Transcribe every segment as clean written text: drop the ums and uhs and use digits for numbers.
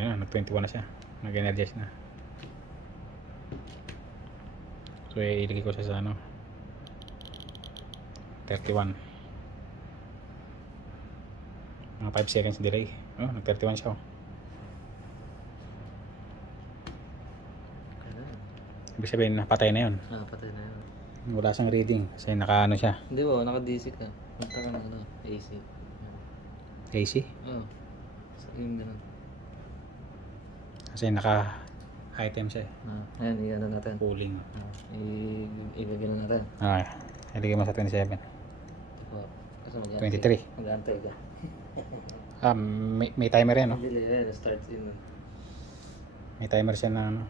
Ayun, nag-21 na siya. Nag-energize na. So, ilagay ko siya sa ano, 31. Mga 5 seconds delay. Oh, nag-31 siya. Ibig sabihin, patay na yun. Patay na yun. Wala siyang reading. Kasi naka ano siya. Hindi ba, naka-DC ka. Punta ka ng ano, AC. AC? Oo. Yung ganun. Kasi naka-item siya eh. Ayan, i-ano natin. Cooling. Ilagay na natin. Okay. Ilagay mo sa 27. Kasi 23. Mag-antay ka. May timer yan, no? Hindi, starts in. May timer siya na ano.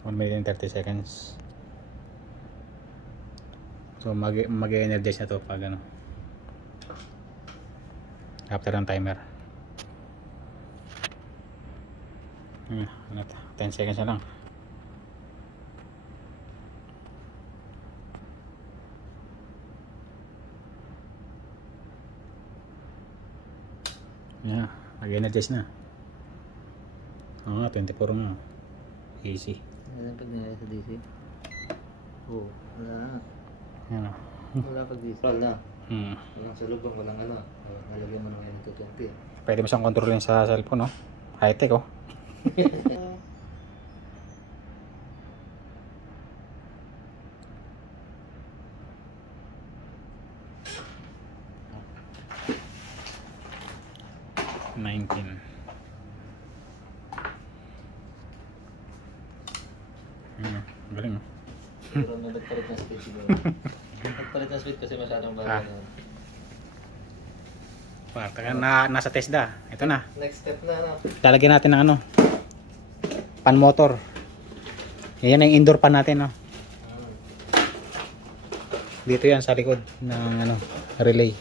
1 minute and 30 seconds. So mag-energize na to pag ano, after ng timer. Ano to? 10 seconds na lang. Mag-energize na. 24 na. Easy. Ayan pag nangyari sa DC. Oo, wala. Wala pag DC. Wala. Walang salubong, walang ano. Nalagyan mo ng N220. Pwede mo siyang kontrolin sa cellphone, no? High-tech, oh. Galing, no? Pero nagpalit ng speed siguro. Nagpalit ng speed kasi masyadong bago na. Parta ka nasa TESDA. Ito na. Next step na, ano? Lalagyan natin ng ano, pan motor. Yan ang indoor pan natin, no? Dito yan sa likod ng ano, relay.